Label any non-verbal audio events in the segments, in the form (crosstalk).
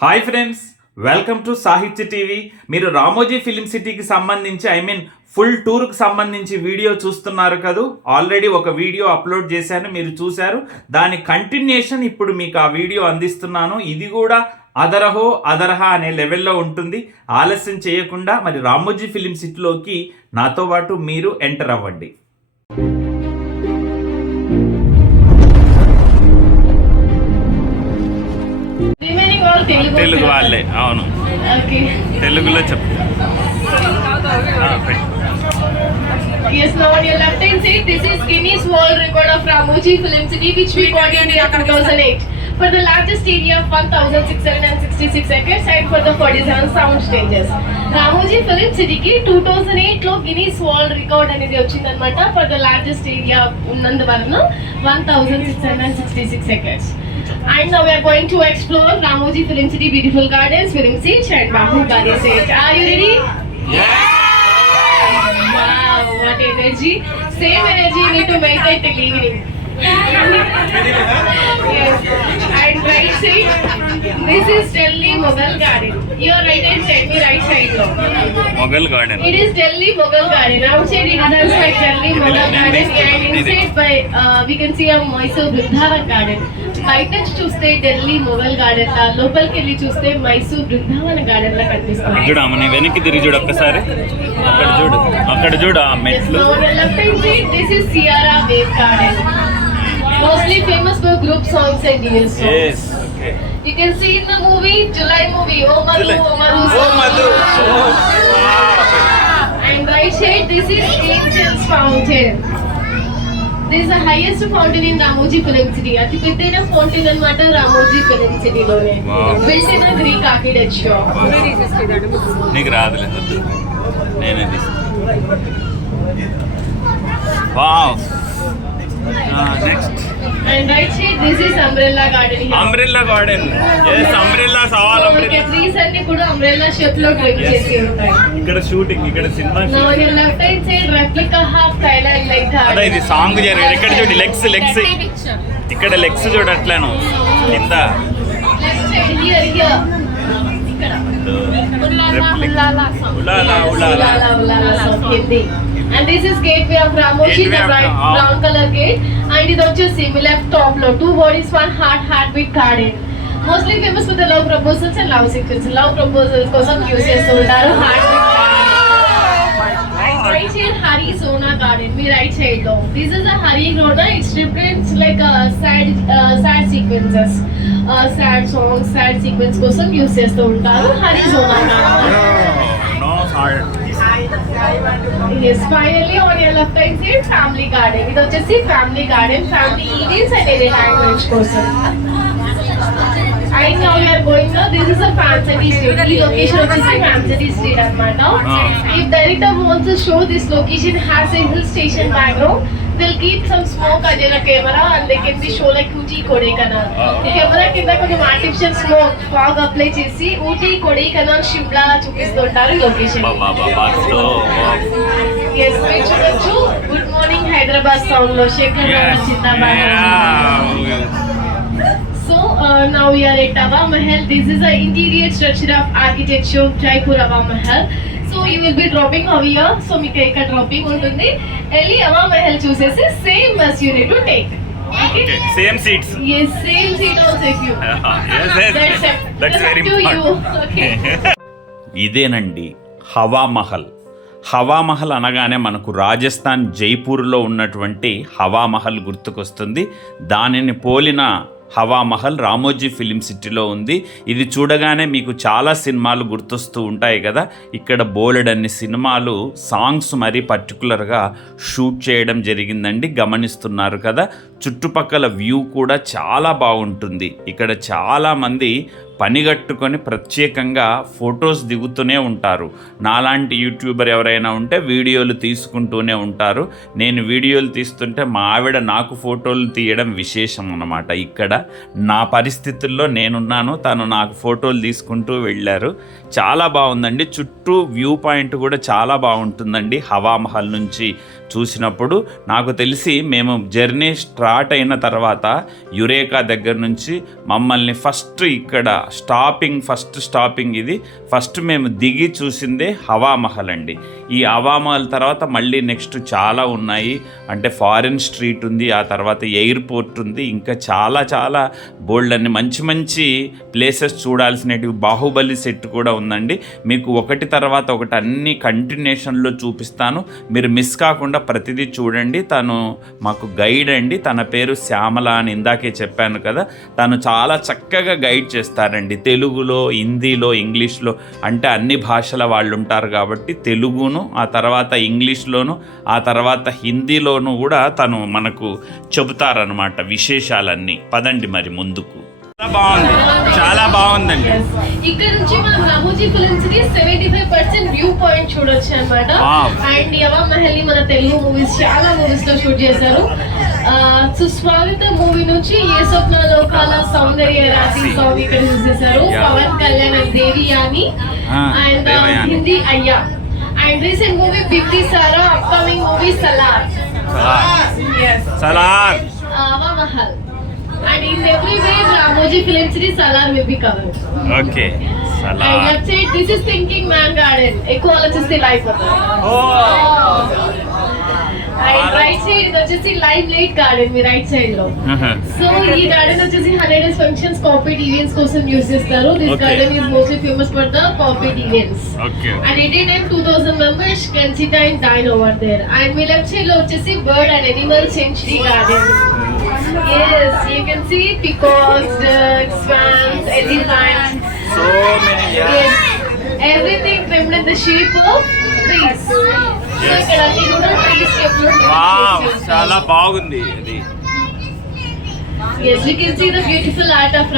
Hi friends welcome to Sahitya TV. మీరు Ramoji film సిటీకి సంబంధించి ఐ మీన్ ఫుల్ టూర్కి సంబంధించి వీడియో చూస్తున్నారు కదూ? ఆల్రెడీ ఒక వీడియో అప్లోడ్ చేశాను మీరు చూశారు. దాని కంటిన్యూషన్ ఇప్పుడు మీకు ఆ వీడియో అందిస్తున్నాను. ఇది కూడా అదరహో అదరహ అనే లెవెల్లో ఉంటుంది. ఆలస్యం చేయకుండా మరి రామోజీ ఫిలిం సిటీలోకి నాతో పాటు మీరు ఎంటర్ అవ్వండి. తెలుగు వాళ్ళే అవును తెలుగులో చెప్తా Yes, now on your left hand side, this is Guinness World Record of Ramoji Film City, which we got in year 2008. For the largest area of 1,666 acres and for the 47 sound stages. Ramoji film సిటీకి two thousand ఎయిట్లో Guinness world record అనేది వచ్చిందనమాట for the largest area ఉన్నందువలన one thousand six hundred sixty six acres And now we are going to explore Ramoji Film City Beautiful Gardens, Film city, and Mahmood Bali Sage. Are you ready? Yeah! Wow, what energy. Same energy you need to make it till evening. yes. And right side, this is Delhi Mughal Garden. Your right hand side, me right side. Lo. Mughal Garden. It is Delhi Mughal Garden. Outside it is like Delhi Mughal Garden and inside by, uh, we can see a Mysore Vrindavan Garden. బయట నుంచి చూస్తే Delhi Mughal garden లా లోపలికి వెళ్ళి చూస్తే Mysore Brindavana garden లా కనిపిస్తుంది చూడు నీ వెనక్కి తిరిగి చూడు ఒక్కసారి అక్కడ చూడు అక్కడ చూడు ఆ మెట్లు Sierra Wave Garden. Mostly famous for group songs and dance songs. Yes, okay. You can see in the movie, July movie, Oh Madhu. Oh Madhu. Oh, Madhu. Oh, And right side, this is Angel's Fountain. The highest fountain in Ramoji Film City. అతి పెద్దైన fountain అన్నమాట Ramoji film సిటీలోనే. Built in Greek architecture నీకు రాదులే నేనే wow next and right side this is umbrella garden umbrella garden yes umbrella సవాల్ umbrella trees అన్ని కూడా అంబ్రెల్లా షేప్లో Yes. చేసి ఉంటాయి. ఇక్కడ షూటింగ్ ఇక్కడ cinema Now on your left hand side, replica half Thailand like అదే that. ఇది సాంగ్ జరిగింది. ఇక్కడ చూడు లెగ్స్ లెగ్స్ ఇక్కడ లెగ్స్ చూడు అట్లాను. కింద. Left side, here, here. ఇక్కడ. ఉలాలా ఉలాలా Ulala, ulala song, Hindi. And this is gateway of Ramoshi, Gateway the of- bright ah. brown color gate. And ఇది వచ్చేసి మీ left top లో two bodies, one heart, heartbeat garden. Mostly famous for the love proposals and love sequence. Love proposals కోసం use చేస్తూ ఉంటారు heartbeat garden. Right side Harizona garden, మీ right side లో. This is a Harizona. It represents like a sad, uh, sad sequences. Uh, sad songs, sad sequence కోసం use చేస్తూ ఉంటారు Harizona garden. No heart Yes, finally on your left hand side, family garden. It is family garden, family evenings and any language person. I know you are going now. This is a Fancy Street. The location of this Fancy Street, Amanda. Ah. If director wants to show this location has a hill station background. They'll keep some smoke under the camera and they can be show like Ooty, Kodaikanal. Ah. ఈ camera కింద కొంచెం artificial smoke fog apply చేసి ఊటీ కొడైకనాల్ షిమ్లా చూపిస్తుంటారు location బాబా బాబా so yes మీరు చూడొచ్చు. Good morning Hyderabad సౌండ్లో Shekhar Rao చింతాబాద్ so now we are at Hawa Mahal this is a interior structure of architecture of Jaipur Hawa Mahal so you will be dropping అవియా so మీకు ఇక్కడ dropping ఉంటుంది. వెళ్ళి అవా మహల్ చూసేసి same bus unit to take okay same seats yes same seat also if you that's very okay ఇదేనండి హవా మహల్. హవా మహల్ అనగానే మనకు రాజస్థాన్ జైపూర్లో ఉన్నటువంటి హవా మహల్ గుర్తుకొస్తుంది. దానిని పోలిన హవామహల్ రామోజీ ఫిలిం సిటీలో ఉంది. ఇది చూడగానే మీకు చాలా సినిమాలు గుర్తొస్తూ ఉంటాయి కదా. ఇక్కడ బోలెడన్ని సినిమాలు సాంగ్స్ మరీ పర్టికులర్గా షూట్ చేయడం జరిగిందండి. గమనిస్తున్నారు కదా. చుట్టుపక్కల వ్యూ కూడా చాలా బాగుంటుంది. ఇక్కడ చాలామంది పనిగట్టుకొని ప్రత్యేకంగా ఫొటోస్ దిగుతూనే ఉంటారు. నాలాంటి యూట్యూబర్ ఎవరైనా ఉంటే వీడియోలు తీసుకుంటూనే ఉంటారు. నేను వీడియోలు తీస్తుంటే మా ఆవిడ నాకు ఫోటోలు తీయడం విశేషం అన్నమాట. ఇక్కడ నా పరిస్థితుల్లో నేనున్నాను తను నాకు ఫోటోలు తీసుకుంటూ వెళ్ళారు. చాలా బాగుందండి. చుట్టూ వ్యూ పాయింట్ కూడా చాలా బాగుంటుందండి. హవామహల్ నుంచి చూసినప్పుడు నాకు తెలిసి మేము జర్నీ స్టార్ట్ అయిన తర్వాత యురేకా దగ్గర నుంచి మమ్మల్ని ఫస్ట్ ఇక్కడ స్టాపింగ్ ఫస్ట్ స్టాపింగ్ ఇది. ఫస్ట్ మేము దిగి చూసిందే హవామహల్ అండి. ఈ అవామాల తర్వాత మళ్ళీ నెక్స్ట్ చాలా ఉన్నాయి. అంటే ఫారిన్ స్ట్రీట్ ఉంది ఆ తర్వాత ఎయిర్పోర్ట్ ఉంది. ఇంకా చాలా చాలా బోల్డ్ అన్ని మంచి మంచి ప్లేసెస్ చూడాల్సినవి బాహుబలి సెట్ కూడా ఉందండి. మీకు ఒకటి తర్వాత ఒకటి అన్ని కంటిన్యూషన్లో చూపిస్తాను. మీరు మిస్ కాకుండా ప్రతిదీ చూడండి. తను మాకు గైడ్ అండి. తన పేరు శ్యామల అని ఇందాకే చెప్పాను కదా. తను చాలా చక్కగా గైడ్ చేస్తారండి. తెలుగులో హిందీలో ఇంగ్లీష్లో. అంటే అన్ని భాషల వాళ్ళు ఉంటారు కాబట్టి తెలుగును ఆ తర్వాత ఇంగ్లీష్లోను ఆ తర్వాత హిందీలోను కూడా తను మనకు చెబుతారనమాట విశేషాలన్నీ. పదండి మరి ముందుకు. చాలా బాగుంది. చాలా బాగుందండి. ఇక్కడ నుంచి మనం Ramoji ఫిల్మ్స్కి seventy five percent view point చూడొచ్చు అనమాట. అండ్ యవా మహలి మన తెలుగు మూవీస్ చాలా మూవీస్లో షూట్ చేశారు. సుస్వాగత మూవీ నుంచి ఏ స్వప్న లోకాల సౌందర్య రాశి సాంగ్ ఇక్కడ యూజ్ చేశారు Yeah. Pawan Kalyan Devayani. Ah, and Devayani. Hindi అయ్యా. And recent movie బిగ్ది Sarah upcoming movie Salaar yes Salaar Ava Mahal. And in every way, Ramoji Film City Salar will be covered. Okay And Salaar let's say this is Thinking Man Garden. ఎక్కువ ఆలోచిస్తే life oh and right side ఇది వచ్చేసి live light garden మీ right సైడ్లో so ఈ garden వచ్చేసి hundred days functions కాపీట్ events కోసం యూజ్ చేస్తారు. This Okay. Garden is mostly famous for the కాపీట్ events okay and at a time two thousand members can sit and dine over there and me left సైడ్లో వచ్చేసి bird and animal sanctuary garden Yes, you can see peacocks, ducks, swans, elephants. So many Yes, everything trimmed in the shape of trees. Wow చాలా బాగుంది అది. Yes you can see the beautiful art of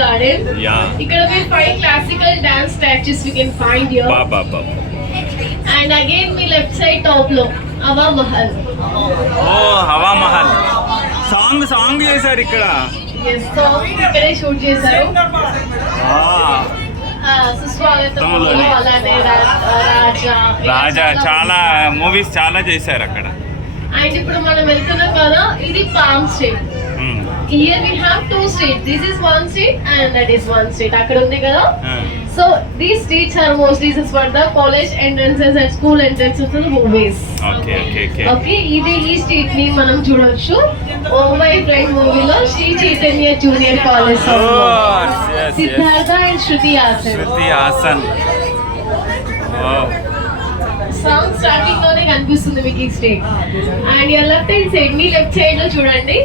garden ఇక్కడ మీరు classical dance statues you can and again me left side top song song చేశారు ఇక్కడ. ఇక్కడే shoot చేశారు. రాజా. చాలా మూవీస్ చాలా చేశారు అక్కడ. అండ్ ఇప్పుడు మనం వెళ్తున్నాం కదా ఇది palm hmm. Here we have two state this is one state and that is one state అక్కడ ఉంది కదా? ఆ, so these states are mostly for the college entrances and school entrances the movies okay okay okay okay ఇది ఈ స్టేట్ని మనం చూడొచ్చు. Oh my friend మూవీలో Sri Chaitanya junior college. Siddharth and Shruti Haasan Shruti Haasan song స్టార్టింగ్లోనే కనిపిస్తుంది మీకు ఈ state and your left hand side me left సైడ్లో చూడండి.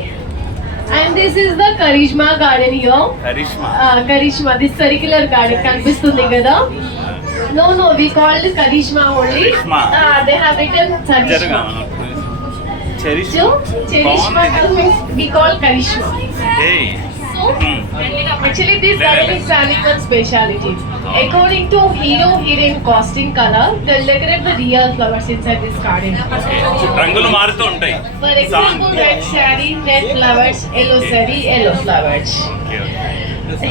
And this is the Karishma garden here Karishma Karishma this circular garden కనిపిస్తుంది కదా. No no we called Karishma only Karishma. They have return జరగా Karishma cherish so Cherishma means we call Karishma ఏయ్ So, Hmm. Actually, this garden is having one speciality. According to hero heroine costume color, they'll decorate the real flowers inside this garden. రంగులు మారుతూ ఉంటాయి For example, red saree, red flowers, yellow saree, yellow flowers.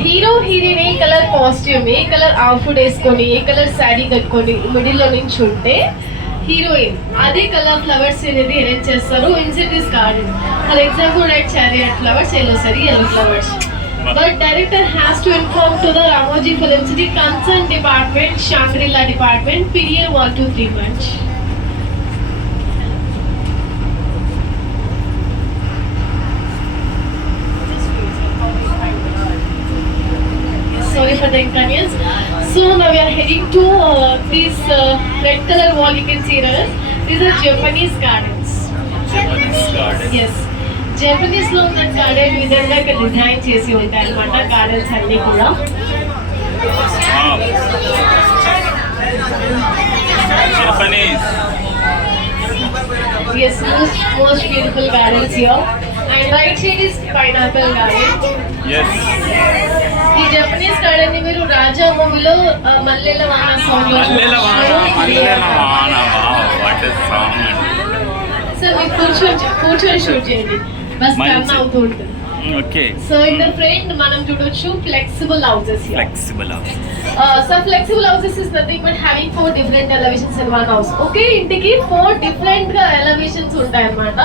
Hero heroine A colour costume ఏ colour outfit వేసుకొని ఏ colour sari కట్టుకొని మిడిల్లో నుంచి ఉంటే హీరోయిన్ అదే కలర్ ఫ్లవర్స్ అనేది అరేంజ్ చేస్తారు inside this garden for example red saree red flowers yellow saree yellow flowers But director has to inform to the Ramoji Film City concern Department, Shangri-La Department, period 1 to 3 months. Sorry for the inconvenience. So now we are heading to uh, this uh, red color wall you can see here. These are Japanese gardens. Japanese gardens. Yes. జపనీస్లో ఉన్న garden విధంగా ఇక్కడ design చేసి ఉంటాయి అనమాట gardens అన్ని కూడా. Yes most most beautiful gardens here and right side is pineapple garden yes ఈ జపనీస్ గార్డెన్ని మీరు రాజా మూవీలో మల్లెల వాన సాంగ్లో మల్లెల వాన. మల్లెల వాన wow what is song sir మీరు కూర్చొని కూర్చొని షూట్ చేయండి. Okay so in the front మనం చూడొచ్చు flexible houses flexible so flexible houses is nothing but having four different elevations in one house ఒకే ఇంటికి ఫోర్ డిఫరెంట్గా ఎలివేషన్స్ ఉంటాయి అన్నమాట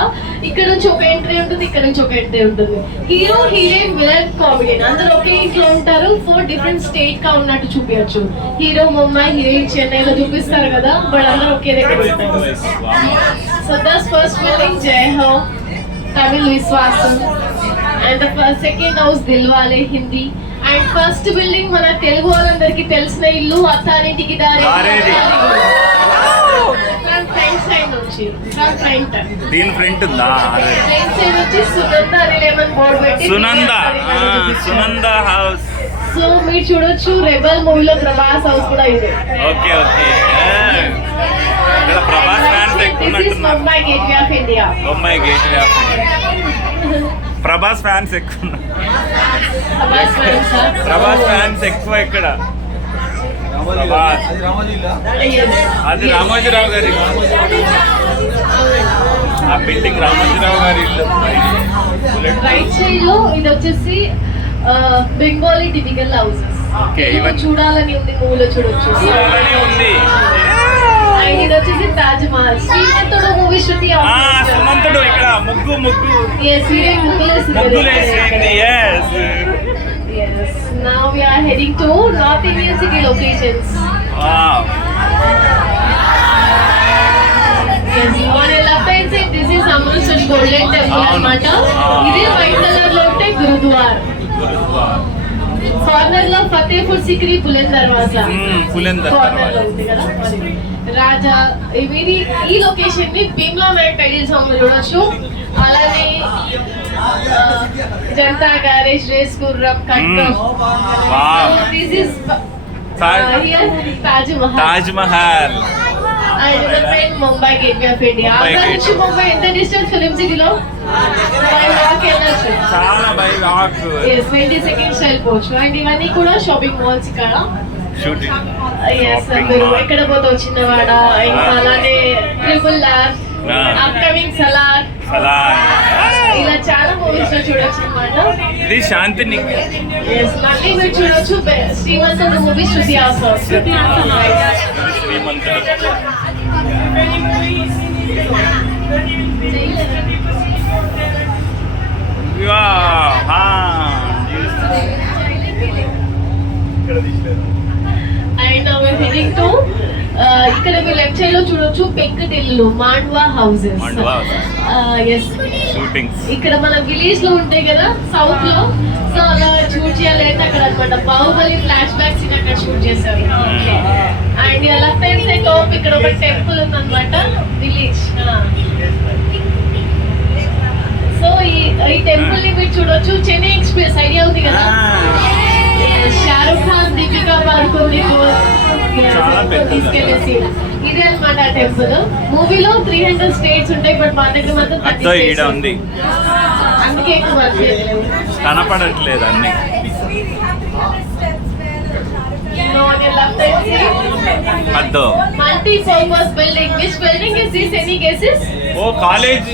ఇక్కడ నుంచి ఒక ఎంట్రీ ఉంటుంది ఇక్కడ నుంచి ఒక ఎంట్రీ ఉంటుంది. హీరో హీరోయిన్ విలన్ కామెడియన్ అందరూ ఒకే ఇంట్లో ఉంటారు ఫోర్ డిఫరెంట్ స్టేట్గా ఉన్నట్టు చూపించచ్చు. హీరో ముంబై హీరోయిన్ చెన్నైలో చూపిస్తారు కదా బట్ అందరూ ఒకే దగ్గర ఉంటారు. So this first building Jai Ho Tamil Viswasam. And second house Dilwale Hindi. And first building మన తెలుగు వాళ్ళందరికీ తెలిసిన ఇల్లు అత్తారింటికి దారి ఫ్రంట్ సైడ్ ఫ్రమ్ ఫ్రంట్ దీని ఫ్రంట్ ఉందా? ఫ్రంట్ సైడ్ వచ్చి సునంద లెమన్ బోర్డ్ పెట్టి సునంద. ఆ, సునంద హౌస్ సో మీరు చూడొచ్చు రెబల్ మూవీలో ప్రభాస్ హౌస్ కూడా ಇದೆ ఓకే ఓకే ఉన్నట్టున్నారు ముంబై గేట్వే ఆఫ్ ఇండియా బొమ్మాయి గేట్ ప్రభాస్ ఫ్యాన్స్ ఎక్కువ. ప్రభాస్ ఫ్యాన్స్ ఎక్కువ ఇక్కడ. అది రామోజీరావు గారి. ఆ బిల్డింగ్ రామోజీరావు గారి ఇల్లు. రైట్ సైడ్లో ఇది వచ్చేసి బెంగాలీ టిపికల్ హౌసెస్ చూడాలని ఉంది మూవీలో చూడొచ్చు. అలానే ఉంది. ఇది వచ్చేసి తాజ్ మహల్ శ్రీమంతుడు మూవీ శృతి ఆ సుమంతుడు ఇక్కడ ముగ్గు ముగ్గు ముగ్గులేసి ముగ్గులేసింది yes Now we are heading to North Indian city locations. Yes, on your left hand side, this is Amritsar Golden Temple అవును. అన్నమాట కార్నర్లో ఫతేపూర్ సిక్రీ బులంద్ దర్వాజా. పులిందర్ కార్నర్లో ఉంది కదా మరి. రాజా ఇది ఈ లొకేషన్ని భీమ్లా నాయక్ టైటిల్ సాంగ్లో చూడొచ్చు. అలానే జనతా గ్యారేజ్ రేస్ గుర్రం కట్కం this is Taj Taj Mahal Taj Mahal Mumbai gateway of India Mumbai నుంచి ఎంత డిస్టెన్స్ ఫిలిం సిటీలో వాక్ వెళ్ళొచ్చు. చాలా బై రాక్ ట్వంటీ సెకండ్స్ వెళ్ళిపోవచ్చు. అండ్ ఇవన్నీ కూడా షాపింగ్ మాల్స్ ఇక్కడ. షూటింగ్ ఎస్ మీరు ఎక్కడ పోతావు చిన్నవాడ ఇంకా అలానే ట్రిపుల్ Ah. అప్కమింగ్ సలార్ ఇలా చాలా మూవీస్లో చూడొచ్చు అనమాట ఇది మళ్ళీ మీరు చూడొచ్చు శ్రీమంతుడు మూవీ శృతి హాసన్. శృతి హాసన్. శ్రీమంతుడు. యా, హా. ఇక్కడ తీసలేదు. ఇక్కడ మీరు లెఫ్ట్ సైడ్లో చూడొచ్చు పెంకుటిల్లు మాండ్వా హౌసెస్ ఎస్ ఇక్కడ మన విలేజ్లో ఉంటాయి కదా సౌత్లో. సో అలా షూట్ చేయాలంటే అక్కడ అనమాట బాహుబలి ఫ్లాష్ బ్యాక్స్ అక్కడ షూట్ చేశారు. And left hand side top ఇక్కడ ఒక టెంపుల్ ఉందన్నమాట విలేజ్ సో ఈ ఈ టెంపుల్ని మీరు చూడొచ్చు. చెన్నై ఎక్స్ప్రెస్ ఐడియా ఉంది కదా? షారుఖ్ ఖాన్ దీపికా పెద్దది. తీసుకెళ్ళేసి ఇదే అనమాట టెంపుల్ మూవీలో త్రీ హండ్రెడ్ స్టేట్స్ ఉంటాయి బట్ మన దగ్గర మాత్రం 30 అత్తో ఈడ states. ఉంది. అందుకే ఎక్కువ కనపడట్లేదు అన్ని. అద్దో. Guesses? ఓ కాలేజ్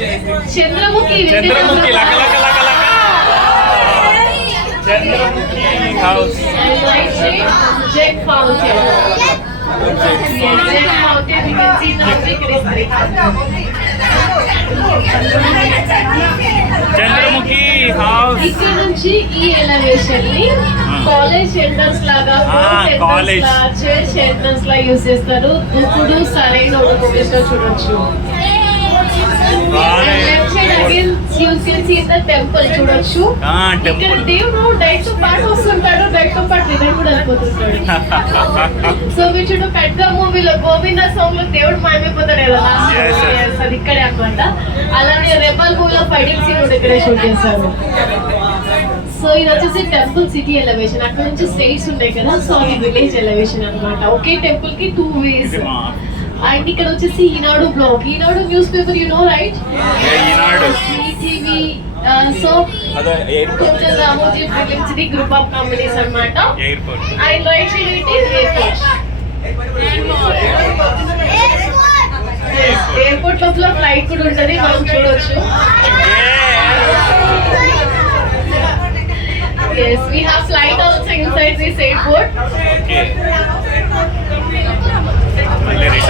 చంద్రముఖి. చంద్రముఖి. లక లక లక లక. Chandramukhi. Side, Jet Fountain. Chandramukhi house ఇక్కడ నుంచి ఈ ఎలివేషన్ని కాలేజ్ ఎంట్రన్స్ లాగా Ah, college. చర్చ్ ఎంట్రన్స్ లా యూస్ చేస్తారు ఇప్పుడు సరైన ఒక చూడొచ్చు. Left side again you can see the temple చూడొచ్చు. ఆ, temple. దేవుడు డైట్తో పాటు వస్తుంటాడు డైట్తో పాటు నిద్ర కూడా వెళ్ళిపోతుంటాడు సో మీరు చూడు పెద్ద మూవీలో గోవింద సాంగ్లో దేవుడు మాయమైపోతాడు yes. Yes, అది ఇక్కడే అన్నమాట. అలానే రెబల్ మూవీలో ఫైటింగ్ సీన్ కూడా ఇక్కడే షూట్ చేశారు. సో ఇది వచ్చేసి టెంపుల్ సిటీ ఎలివేషన్ అక్కడ నుంచి స్టేట్స్ ఉన్నాయి కదా సో అది విలేజ్ ఎలివేషన్ అన్నమాట. ఒకే టెంపుల్కి టూ వేస్ అండ్ ఇక్కడ వచ్చేసి Eenadu blog Eenadu newspaper you know right Eenadu. ETV so కొంచెం Ramoji film city group of companies అన్నమాట airport and right side it is airport airport లోపల ఫ్లైట్ కూడా ఉంటది మనం చూడొచ్చు. Yes, we have flight also inside this airport. Okay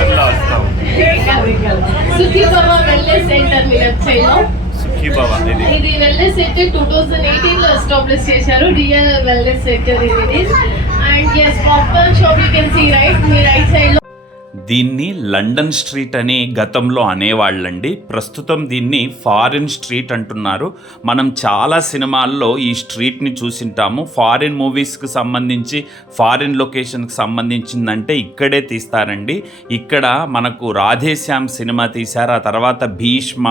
మళ్ళీ రిటర్న్లో వస్తాం సుఖీ బాబా వెల్నెస్ సెంటర్ మీ వెబ్సైట్లో సుఖీ బాబా ఇది ఇది వెల్నెస్ సెంటర్ టూ థౌసండ్ ఎయిటీన్లో ఎస్టాబ్లిష్ చేశారు రియల్ వెల్నెస్ సెంటర్ ఇది and yes popcorn shop you can see right me right సైడ్లో దీన్ని లండన్ స్ట్రీట్ అని గతంలో అనేవాళ్ళండి. ప్రస్తుతం దీన్ని ఫారిన్ స్ట్రీట్ అంటున్నారు. మనం చాలా సినిమాల్లో ఈ స్ట్రీట్ని చూసింటాము. ఫారిన్ మూవీస్కి సంబంధించి ఫారిన్ లొకేషన్కి సంబంధించిందంటే ఇక్కడే తీస్తారండి. ఇక్కడ మనకు రాధేశ్యామ్ సినిమా తీశారు. ఆ తర్వాత భీష్మ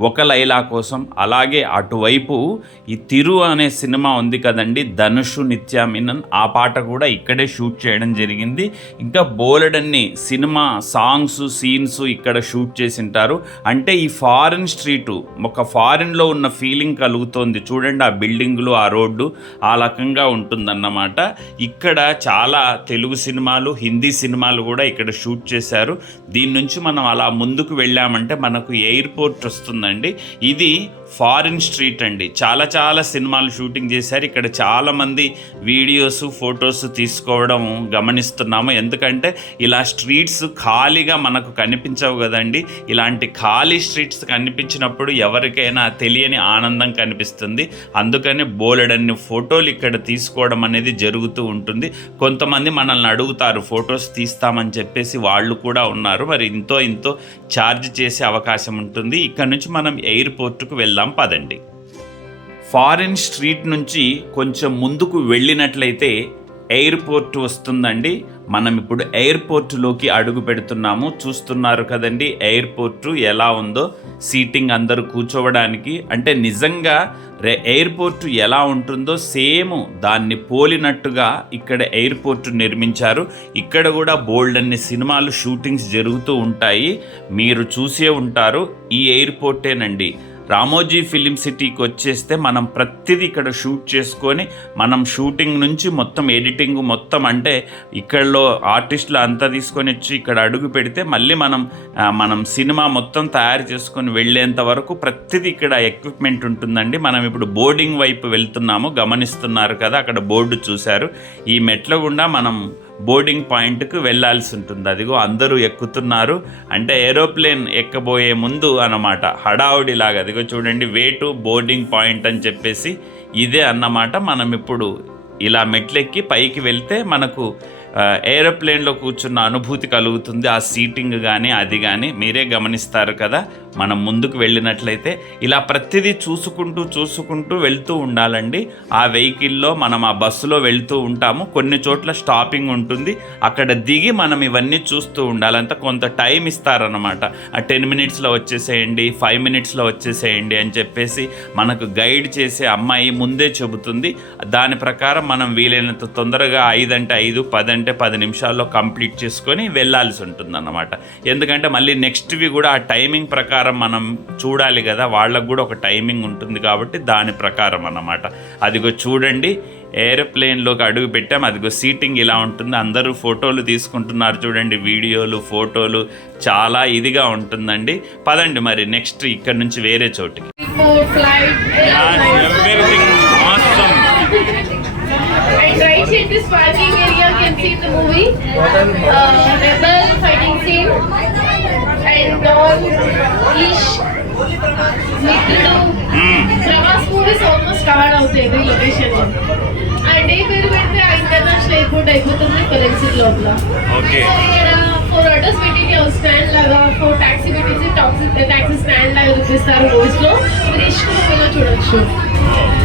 ఒక లైలా కోసం. అలాగే అటువైపు ఈ తిరు అనే సినిమా ఉంది కదండి ధనుషు నిత్యామినన్. ఆ పాట కూడా ఇక్కడే షూట్ చేయడం జరిగింది. ఇంకా బోలెడన్ని సినిమా సాంగ్స్ సీన్స్ ఇక్కడ షూట్ చేసింటారు. అంటే ఈ ఫారిన్ స్ట్రీటు ఒక ఫారిన్లో ఉన్న ఫీలింగ్ కలుగుతోంది. చూడండి ఆ బిల్డింగులు ఆ రోడ్డు ఆ రకంగా ఉంటుందన్నమాట. ఇక్కడ చాలా తెలుగు సినిమాలు హిందీ సినిమాలు కూడా ఇక్కడ షూట్ చేశారు. దీని నుంచి మనం అలా ముందుకు వెళ్ళామంటే మనకు ఎయిర్పోర్ట్ వస్తుందండి. ఇది ఫారిన్ స్ట్రీట్ అండి. చాలా చాలా సినిమాలు షూటింగ్ చేశారు. ఇక్కడ చాలామంది వీడియోస్ ఫొటోస్ తీసుకోవడం గమనిస్తున్నాము. ఎందుకంటే ఇలా స్ట్రీట్స్ ఖాళీగా మనకు కనిపించవు కదండి. ఇలాంటి ఖాళీ స్ట్రీట్స్ కనిపించినప్పుడు ఎవరికైనా తెలియని ఆనందం కనిపిస్తుంది. అందుకని బోలెడన్ని ఫోటోలు ఇక్కడ తీసుకోవడం అనేది జరుగుతూ ఉంటుంది. కొంతమంది మనల్ని అడుగుతారు ఫొటోస్ తీస్తామని చెప్పేసి వాళ్ళు కూడా ఉన్నారు. మరి ఇంతో ఇంతో ఛార్జ్ చేసే అవకాశం ఉంటుంది. ఇక్కడ నుంచి మనం ఎయిర్పోర్ట్కు వెళ్దాం. పదండి. ఫారిన్ స్ట్రీట్ నుంచి కొంచెం ముందుకు వెళ్ళినట్లయితే ఎయిర్పోర్ట్ వస్తుందండి. మనం ఇప్పుడు ఎయిర్పోర్ట్లోకి అడుగు పెడుతున్నాము. చూస్తున్నారు కదండి ఎయిర్పోర్టు ఎలా ఉందో. సీటింగ్ అందరూ కూర్చోవడానికి. అంటే నిజంగా రే ఎయిర్పోర్టు ఎలా ఉంటుందో సేమ్ దాన్ని పోలినట్టుగా ఇక్కడ ఎయిర్పోర్ట్ నిర్మించారు. ఇక్కడ కూడా బోల్డ్ అన్ని సినిమాలు షూటింగ్స్ జరుగుతూ ఉంటాయి. మీరు చూసే ఉంటారు. ఈ ఎయిర్పోర్టేనండి. రామోజీ ఫిలిం సిటీకి వచ్చేస్తే మనం ప్రతిదీ ఇక్కడ షూట్ చేసుకొని మనం షూటింగ్ నుంచి మొత్తం ఎడిటింగ్ మొత్తం అంటే ఇక్కడలో ఆర్టిస్టులు అంతా తీసుకొని వచ్చి ఇక్కడ అడుగు పెడితే మళ్ళీ మనం మనం సినిమా మొత్తం తయారు చేసుకొని వెళ్ళేంత వరకు ప్రతిదీ ఇక్కడ ఎక్విప్మెంట్ ఉంటుందండి. మనం ఇప్పుడు బోర్డింగ్ వైపు వెళ్తున్నాము గమనిస్తున్నారు కదా అక్కడ బోర్డు చూశారు. ఈ మెట్ల గుండా మనం బోర్డింగ్ పాయింట్కి వెళ్ళాల్సి ఉంటుంది అదిగో అందరూ ఎక్కుతున్నారు. అంటే ఏరోప్లేన్ ఎక్కబోయే ముందు అన్నమాట. హడావుడి లాగా అదిగో చూడండి వే టు బోర్డింగ్ పాయింట్ అని చెప్పేసి ఇదే అన్నమాట. మనం ఇప్పుడు ఇలా మెట్లెక్కి పైకి వెళ్తే మనకు ఏరోప్లేన్లో కూర్చున్న అనుభూతి కలుగుతుంది. ఆ సీటింగ్ కానీ అది కానీ మీరే గమనిస్తారు కదా. మనం ముందుకు వెళ్ళినట్లయితే ఇలా ప్రతిదీ చూసుకుంటూ చూసుకుంటూ వెళ్తూ ఉండాలండి. ఆ వెహికల్లో మనం ఆ బస్సులో వెళ్తూ ఉంటాము. కొన్ని చోట్ల స్టాపింగ్ ఉంటుంది. అక్కడ దిగి మనం ఇవన్నీ చూస్తూ ఉండాలంత కొంత టైం ఇస్తారనమాట ఆ టెన్ మినిట్స్లో వచ్చేసేయండి ఫైవ్ మినిట్స్లో వచ్చేసేయండి అని చెప్పేసి మనకు గైడ్ చేసే అమ్మాయి ముందే చెబుతుంది. దాని ప్రకారం మనం వీలైనంత తొందరగా ఐదంటే ఐదు పదంటే అంటే పది నిమిషాల్లో కంప్లీట్ చేసుకొని వెళ్ళాల్సి ఉంటుంది అన్నమాట ఎందుకంటే మళ్ళీ నెక్స్ట్వి కూడా ఆ టైమింగ్ ప్రకారం మనం చూడాలి కదా వాళ్ళకు కూడా ఒక టైమింగ్ ఉంటుంది కాబట్టి దాని ప్రకారం అన్నమాట. అదిగో చూడండి ఏరోప్లేన్లోకి అడుగు పెట్టాం అదిగో సీటింగ్ ఇలా ఉంటుంది. అందరూ ఫోటోలు తీసుకుంటున్నారు చూడండి వీడియోలు ఫోటోలు చాలా ఇదిగా ఉంటుందండి. పదండి మరి నెక్స్ట్ ఇక్కడ నుంచి వేరే చోటికి. Everything awesome And right here, this parking area can see the movie. Uh, rebel fighting scene. And Dawn, Ish, Mithrudu. Prabhas movies almost start అవుతాయి ఈ లొకేషన్లో అండ్ ఏ పేరు పెడితే ఆ ఇంటర్నేషనల్ ఎయిర్పోర్ట్ అయిపోతుంది కరెన్సీ లోపల ఓకే సో ఇక్కడ ఫోర్ ఆటోస్ పెట్టింది స్టాండ్ లాగా ఫోర్ టాక్సీ పెట్టేసి టాక్సీ టాక్సీ స్టాండ్ లాగా చూపిస్తారు మూవీస్లో మీరు ఇష్ట మూవీలో చూడొచ్చు and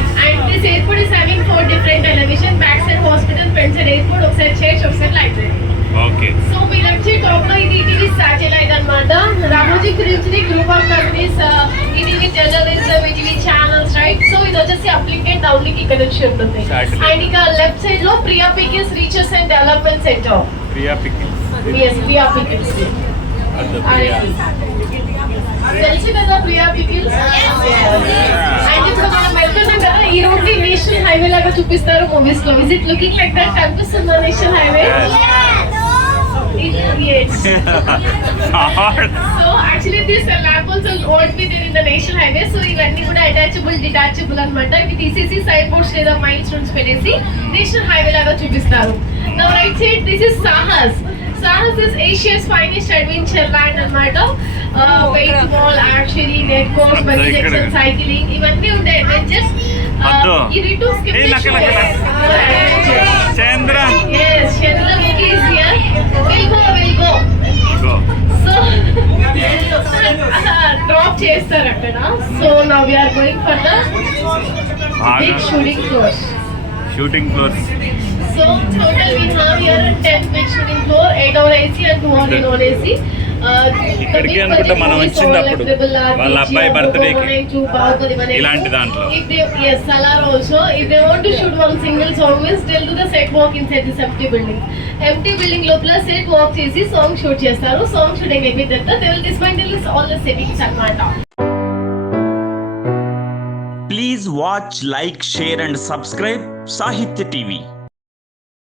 this airport is having four different elevation back side hospital front side airport ఒకసారి చర్చ్ ఒకసారి లైబ్రరీ ఓకే సో మీరు వచ్చే టాప్లో ఇది ఇది సాటిలైట్ అన్నమాట Ramoji films the group of companies ఇది జర్నలిజం ఇది ఛానల్స్ రైట్ సో ఇది వచ్చేసి అప్లికేట్ డౌన్ లింక్ ఇక్కడ నుంచి ఉంటుంది Satellite. అండ్ ఇక లెఫ్ట్ సైడ్లో Priya pickles research and development center Priya pickles yes Priya pickles తెలుసు కదా ప్రియా పికిల్స్ అండ్ ఇప్పుడు మనం వెళ్తున్నాం కదా ఈ రోడ్ని నేషనల్ హైవే లాగా చూపిస్తారు మూవీస్లో. Is it looking like that కనిపిస్తుందా national highway? (laughs) Yes. So actually this uh, lamp also won't be there in the national highway. So ఇవన్నీ కూడా అటాచ్ అటాచబుల్ డిటాచబుల్ అన్నమాట. ఇవి తీసేసి సైడ్ బోర్డ్స్ లేదా మైల్ స్టోన్స్ పెట్టేసి నేషనల్ హైవే లాగా చూపిస్తారు. నా right side this is Sahas Sahas is Asia's finest adventure land అన్నమాట. Wait mall archery net course cycling ఇవన్నీ ఉంటాయి అడ్వెంచర్స్ వద్దు. చంద్ర. సో డ్రాప్ చేస్తారు అక్కడ so now we're going for the big shooting course shooting floors so total we have here 10 big shooting floor 8 are AC and 2 are non AC ఇక్కడికి అనుకుంటా మనం వచ్చింది అప్పుడు. వాళ్ళ అబ్బాయి birthday కి. ఇలాంటి దాంట్లో. If they yes, Salar also. If they want to shoot one single song means they'll do the set walk inside this empty building. Empty building లోపల సెట్ వాక్ చేసి సాంగ్ షూట్ చేస్తారు సాంగ్ షూటింగ్ అయిపోయిన తర్వాత they will dismantle all the settings అన్నమాట please watch like share and subscribe Sahitya TV